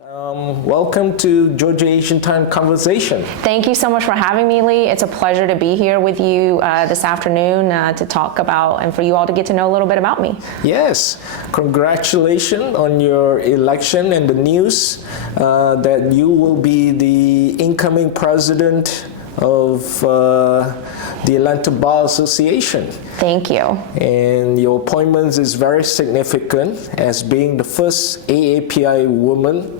Welcome to Georgia Asian Time Conversation. Thank you so much for having me, Lee. It's a pleasure to be here with you this afternoon to talk about and for you all to get to know a little bit about me. Yes, congratulations on your election and the news that you will be the incoming president of the Atlanta Bar Association. Thank you. And your appointment is very significant as being the first AAPI woman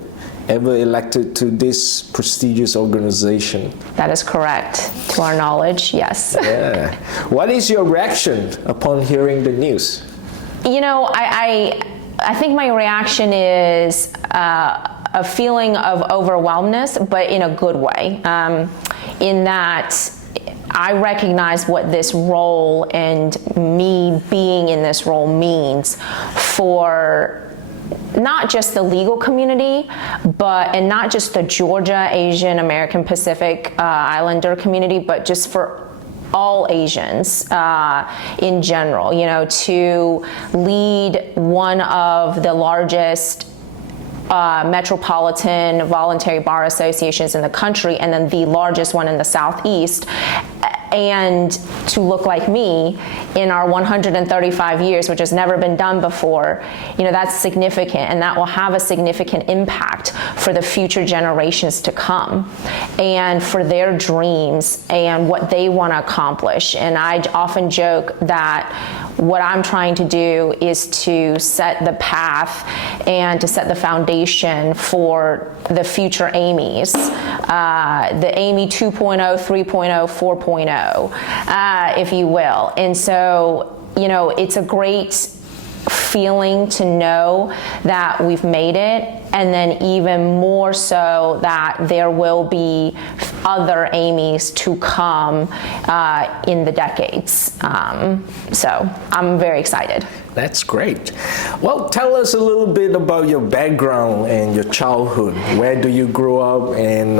ever elected to this prestigious organization. That is correct. To our knowledge, yes. Yeah. What is your reaction upon hearing the news? You know, I think my reaction is a feeling of overwhelmness, but in a good way. In that I recognize what this role and me being in this role means for not just the legal community, and not just the Georgia, Asian, American Pacific Islander community, but just for all Asians in general, you know, to lead one of the largest metropolitan voluntary bar associations in the country, and then the largest one in the Southeast, and to look like me in our 135 years, which has never been done before, you know, that's significant, and that will have a significant impact for the future generations to come and for their dreams and what they want to accomplish. And I often joke that what I'm trying to do is to set the path and to set the foundation for the future Amy's, the Amy 2.0, 3.0, 4.0, if you will. And so, you know, it's a great feeling to know that we've made it, and then even more so that there will be other Amy's to come in the decades. So I'm very excited. That's great. Well, tell us a little bit about your background and your childhood. Where do you grow up? And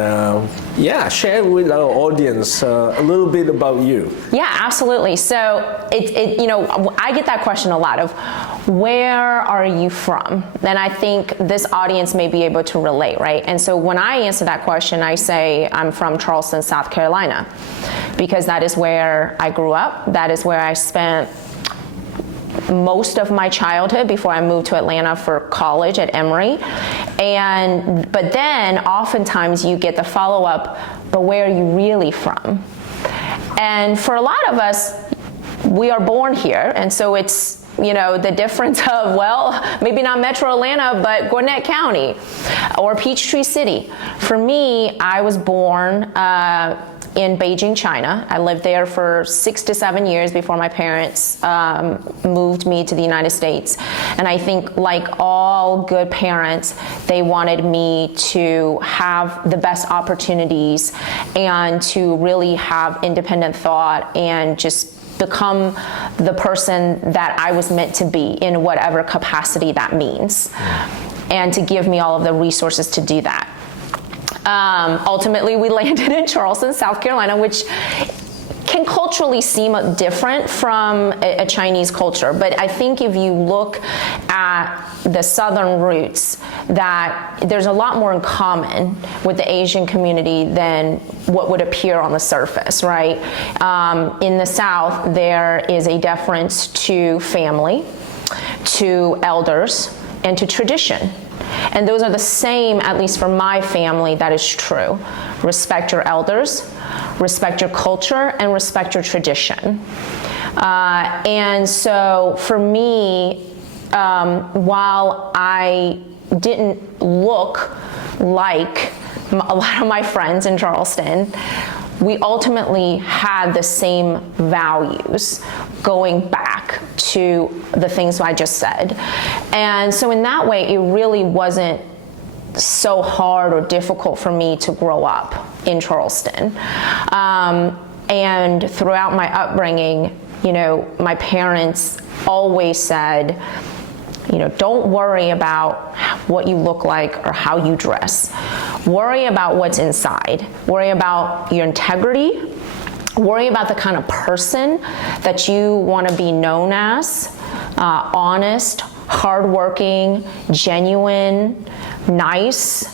share with our audience a little bit about you. Yeah, absolutely. So you know, I get that question a lot of where are you from? And I think this audience may be able to relate, right? And so when I answer that question, I say I'm from Charleston, South Carolina, because that is where I grew up. That is where I spent most of my childhood before I moved to Atlanta for college at Emory. But then oftentimes you get the follow-up, but where are you really from? And for a lot of us, we are born here, and so it's, you know, the difference of, well, maybe not Metro Atlanta, but Gwinnett County or Peachtree City. For me, I was born in Beijing, China. I lived there for 6 to 7 years before my parents moved me to the United States. And I think, like all good parents, they wanted me to have the best opportunities and to really have independent thought and just become the person that I was meant to be in whatever capacity that means, and to give me all of the resources to do that. Ultimately, we landed in Charleston, South Carolina, which can culturally seem different from a Chinese culture. But I think if you look at the southern roots, that there's a lot more in common with the Asian community than what would appear on the surface, right? In the South, there is a deference to family, to elders, and to tradition. And those are the same, at least for my family, that is true. Respect your elders, respect your culture, and respect your tradition. And so for me, while I didn't look like a lot of my friends in Charleston, we ultimately had the same values going back to the things I just said. And so in that way, it really wasn't so hard or difficult for me to grow up in Charleston. And throughout my upbringing, you know, my parents always said, you know, don't worry about what you look like or how you dress. Worry about what's inside. Worry about your integrity. Worry about the kind of person that you want to be known as, honest, hardworking, genuine, nice.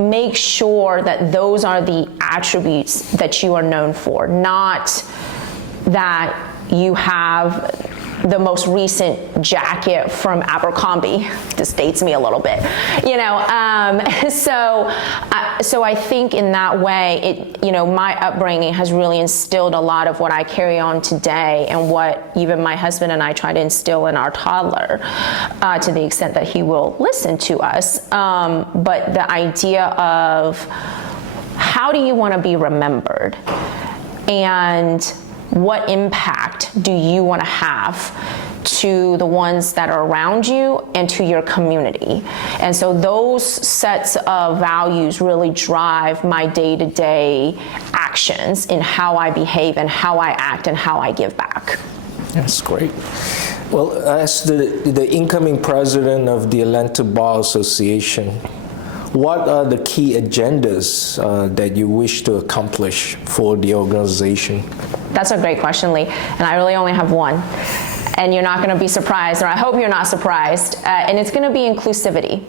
Make sure that those are the attributes that you are known for, not that you have the most recent jacket from Abercrombie. This dates me a little bit, you know. So I think in that way, my upbringing has really instilled a lot of what I carry on today, and what even my husband and I try to instill in our toddler, to the extent that he will listen to us. But the idea of how do you want to be remembered, and what impact do you want to have to the ones that are around you and to your community? And so those sets of values really drive my day-to-day actions in how I behave and how I act and how I give back. That's great. Well, as the incoming president of the Atlanta Bar Association, what are the key agendas that you wish to accomplish for the organization? That's a great question, Lee, and I really only have one. And you're not going to be surprised, or I hope you're not surprised, and it's going to be inclusivity.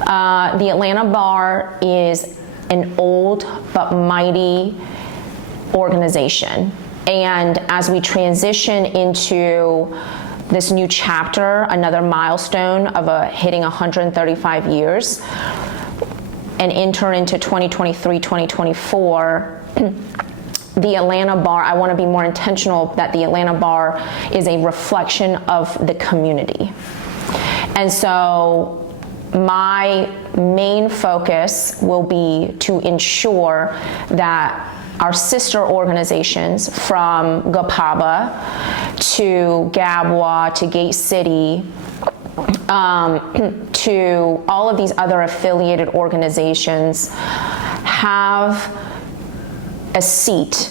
The Atlanta Bar is an old but mighty organization, and as we transition into this new chapter, another milestone of hitting 135 years, and enter into 2023, 2024, the Atlanta Bar, I want to be more intentional that the Atlanta Bar is a reflection of the community. And so my main focus will be to ensure that our sister organizations, from GAPABA to GABWA to Gate City, to all of these other affiliated organizations, have a seat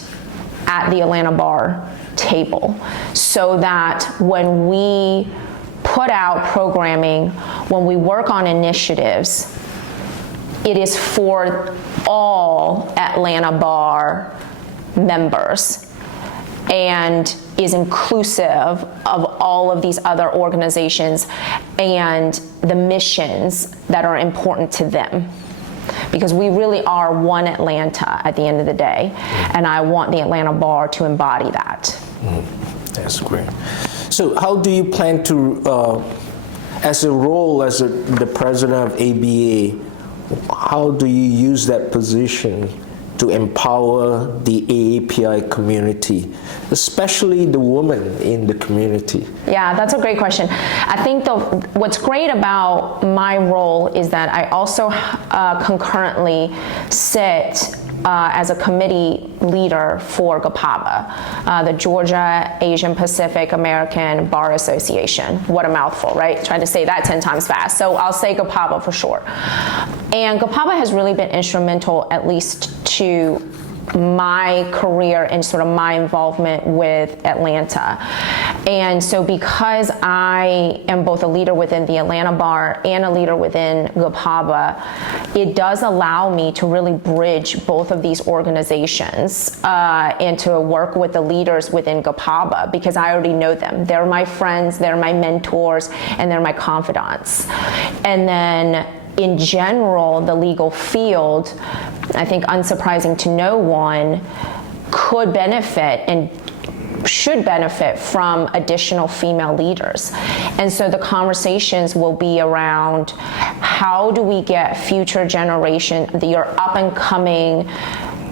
at the Atlanta Bar table, so that when we put out programming, when we work on initiatives, it is for all Atlanta Bar members and is inclusive of all of these other organizations and the missions that are important to them. Because we really are one Atlanta at the end of the day, and I want the Atlanta Bar to embody that. That's great. So how do you plan to, as a role as the president of ABA, how do you use that position to empower the AAPI community, especially the women in the community? Yeah, that's a great question. I think what's great about my role is that I also concurrently sit as a committee leader for GAPABA, the Georgia Asian Pacific American Bar Association. What a mouthful, right? Trying to say that 10 times fast. So I'll say GAPABA for short. And GAPABA has really been instrumental, at least to my career and sort of my involvement with Atlanta. And so because I am both a leader within the Atlanta Bar and a leader within GAPABA, it does allow me to really bridge both of these organizations and to work with the leaders within GAPABA, because I already know them. They're my friends, they're my mentors, and they're my confidants. And then in general, the legal field, I think unsurprising to no one, could benefit and should benefit from additional female leaders. And so the conversations will be around how do we get future generation, your up and coming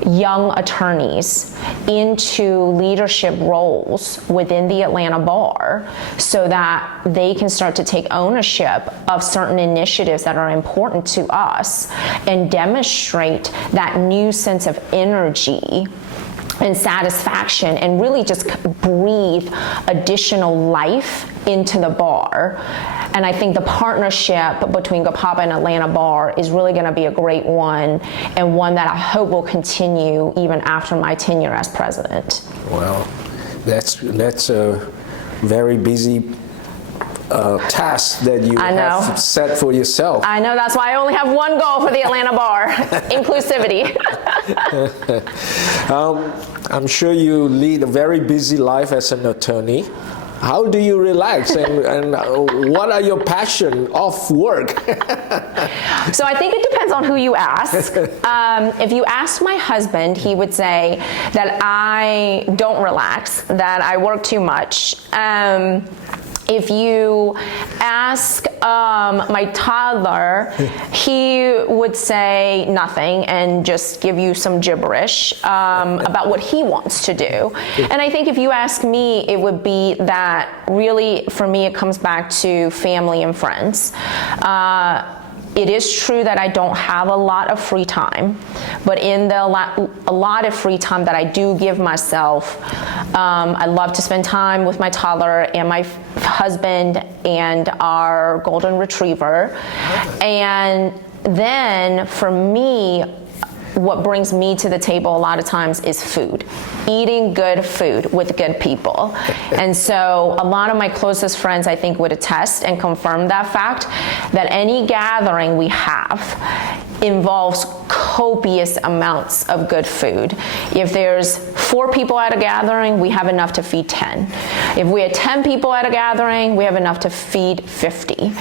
young attorneys, into leadership roles within the Atlanta Bar, so that they can start to take ownership of certain initiatives that are important to us and demonstrate that new sense of energy and satisfaction, and really just breathe additional life into the bar. And I think the partnership between GAPABA and Atlanta Bar is really going to be a great one, and one that I hope will continue even after my tenure as president. Well, that's a very busy task that you have set for yourself. I know, that's why I only have one goal for the Atlanta Bar: inclusivity. I'm sure you lead a very busy life as an attorney. how do you relax, and what are your passion off work? So I think it depends on who you ask. If you asked my husband, he would say that I don't relax, that I work too much. If you ask my toddler, he would say nothing and just give you some gibberish about what he wants to do. And I think if you ask me, it would be that really, for me, it comes back to family and friends. It is true that I don't have a lot of free time, but in the a lot of free time that I do give myself, I love to spend time with my toddler and my husband and our golden retriever. And then for me, what brings me to the table a lot of times is food, eating good food with good people. And so a lot of my closest friends, I think, would attest and confirm that fact, that any gathering we have involves copious amounts of good food. If there's 4 people at a gathering, we have enough to feed 10. If we had 10 people at a gathering, we have enough to feed 50.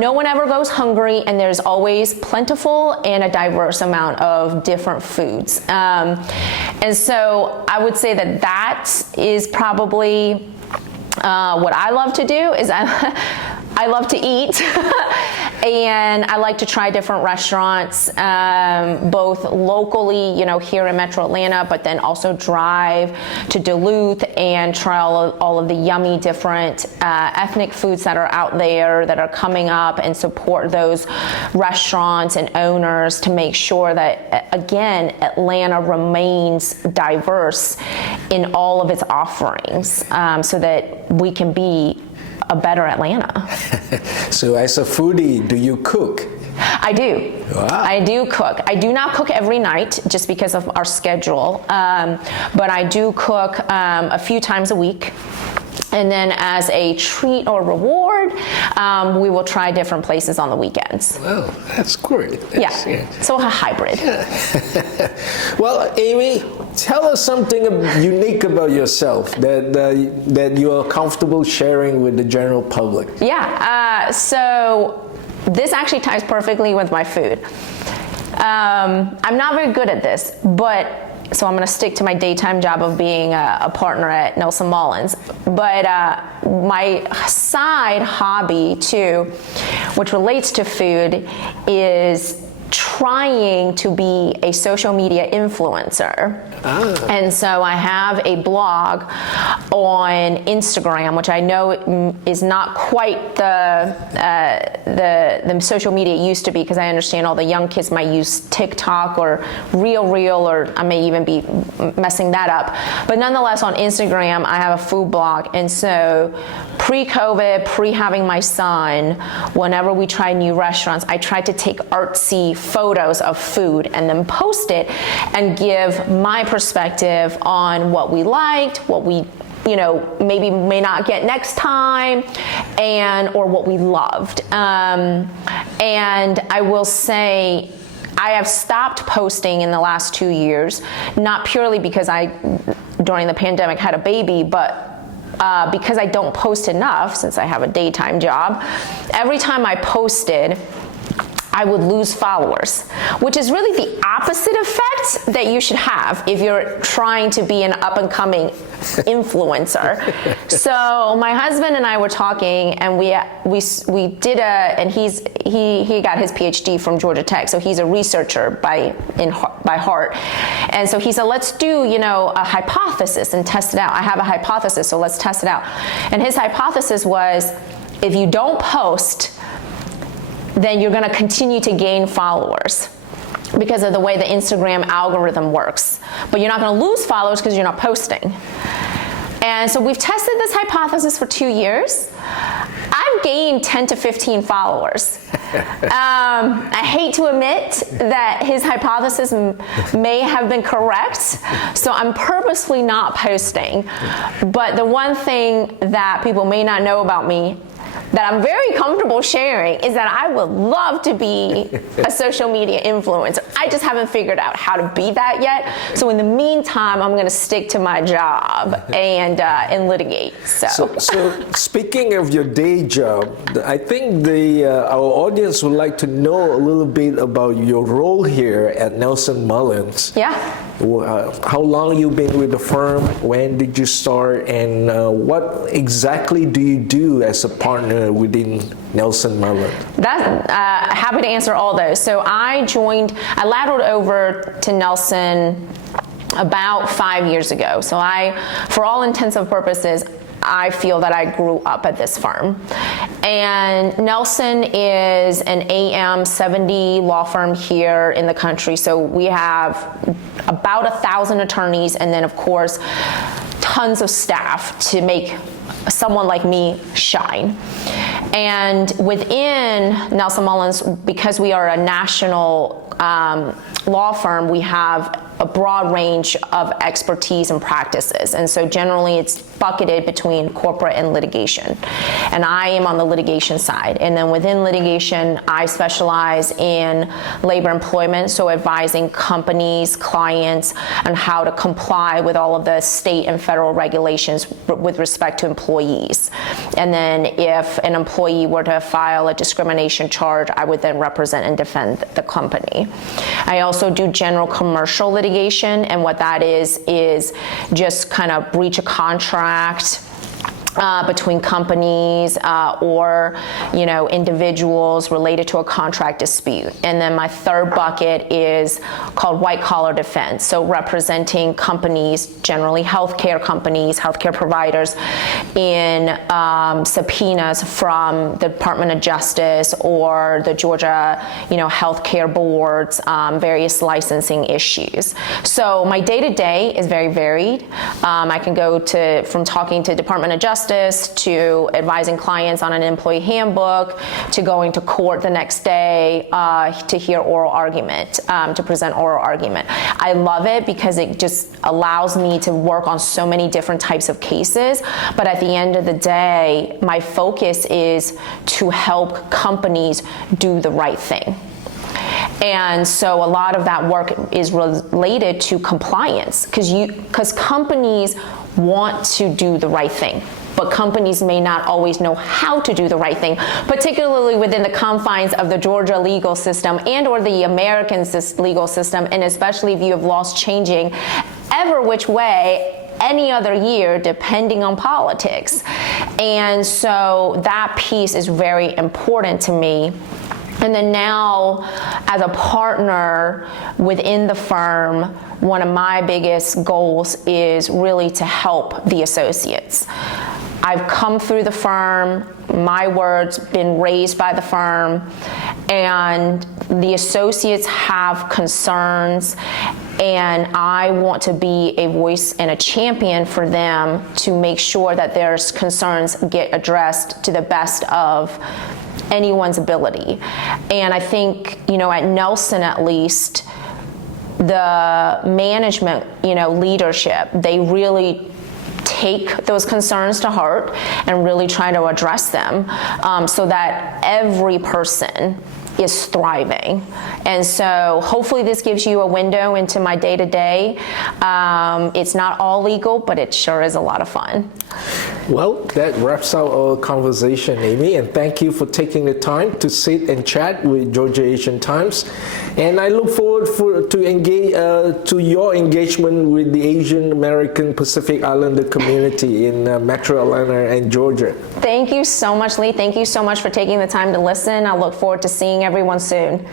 No one ever goes hungry, and there's always plentiful and a diverse amount of different foods. And so I would say that that is probably what I love to do. Is I love to eat and I like to try different restaurants, both locally, here in Metro Atlanta, but then also drive to Duluth and try all of the yummy different ethnic foods that are out there that are coming up, and support those restaurants and owners to make sure that, again, Atlanta remains diverse in all of its offerings, so that we can be a better Atlanta. So as a foodie, do you cook? I do. Wow. I do cook. I do not cook every night just because of our schedule, but I do cook a few times a week. And then as a treat or reward, we will try different places on the weekends. Well, that's great. Yeah, so a hybrid. Yeah. Well, Amy, tell us something unique about yourself that you are comfortable sharing with the general public. Yeah, so this actually ties perfectly with my food. I'm not very good at this, but so I'm going to stick to my daytime job of being a partner at Nelson Mullins. But my side hobby too, which relates to food, is trying to be a social media influencer. And so I have a blog on Instagram, which I know is not quite the social media it used to be, because I understand all the young kids might use TikTok or Reel, or I may even be messing that up. But nonetheless, on Instagram, I have a food blog. And so pre-COVID, pre-having my son, whenever we try new restaurants, I try to take artsy photos of food and then post it and give my perspective on what we liked, what we maybe may not get next time, or what we loved. And I will say, I have stopped posting in the last 2 years, not purely because I, during the pandemic, had a baby, but because I don't post enough, since I have a daytime job. Every time I posted, I would lose followers, which is really the opposite effect that you should have if you're trying to be an up-and-coming influencer. So my husband and I were talking, and we did and he got his PhD from Georgia Tech, so he's a researcher by heart. And so he said, let's do a hypothesis and test it out. I have a hypothesis, so let's test it out. And his hypothesis was, if you don't post, then you're going to continue to gain followers because of the way the Instagram algorithm works. But you're not going to lose followers because you're not posting. And so we've tested this hypothesis for 2 years. I've gained 10 to 15 followers. I hate to admit that his hypothesis may have been correct, so I'm purposely not posting. But the one thing that people may not know about me, that I'm very comfortable sharing is that I would love to be a social media influencer. I just haven't figured out how to be that yet. So in the meantime, I'm going to stick to my job and litigate. So speaking of your day job, I think our audience would like to know a little bit about your role here at Nelson Mullins. Yeah. How long you been with the firm? When did you start? And what exactly do you do as a partner within Nelson Mullins? Happy to answer all those. So I lateraled over to Nelson about 5 years ago. So for all intents and purposes, I feel that I grew up at this firm. And Nelson is an AM 70 law firm here in the country. So we have about 1,000 attorneys and then, of course, tons of staff to make someone like me shine. And within Nelson Mullins, because we are a national law firm, we have a broad range of expertise and practices. And so generally it's bucketed between corporate and litigation. And I am on the litigation side. And then within litigation, I specialize in labor employment, so advising companies, clients, on how to comply with all of the state and federal regulations with respect to employees. And then if an employee were to file a discrimination charge, I would then represent and defend the company. I also do general commercial litigation, and what that is just kind of breach of contract between companies or individuals related to a contract dispute. And then my third bucket is called white collar defense, so representing companies, generally healthcare companies, healthcare providers, in subpoenas from the Department of Justice or the Georgia healthcare boards, various licensing issues. So my day-to-day is very varied. I can go from talking to Department of Justice to advising clients on an employee handbook, to going to court the next day to hear oral argument, to present oral argument. I love it because it just allows me to work on so many different types of cases, but at the end of the day, my focus is to help companies do the right thing. And so a lot of that work is related to compliance, because companies want to do the right thing, but companies may not always know how to do the right thing, particularly within the confines of the Georgia legal system and or the American legal system, and especially if you have laws changing ever which way any other year depending on politics. And so that piece is very important to me. And then now, as a partner within the firm, one of my biggest goals is really to help the associates. I've come through the firm, my word's been raised by the firm, and the associates have concerns, and I want to be a voice and a champion for them to make sure that their concerns get addressed to the best of anyone's ability. And I think, at Nelson at least, the management, leadership, they really take those concerns to heart and really try to address them so that every person is thriving. And so hopefully this gives you a window into my day-to-day. It's not all legal, but it sure is a lot of fun. Well, that wraps up our conversation, Amy, and thank you for taking the time to sit and chat with Georgia Asian Times. And I look forward to your engagement with the Asian American Pacific Islander community in Metro Atlanta and Georgia. Thank you so much, Lee. Thank you so much for taking the time to listen. I look forward to seeing everyone soon.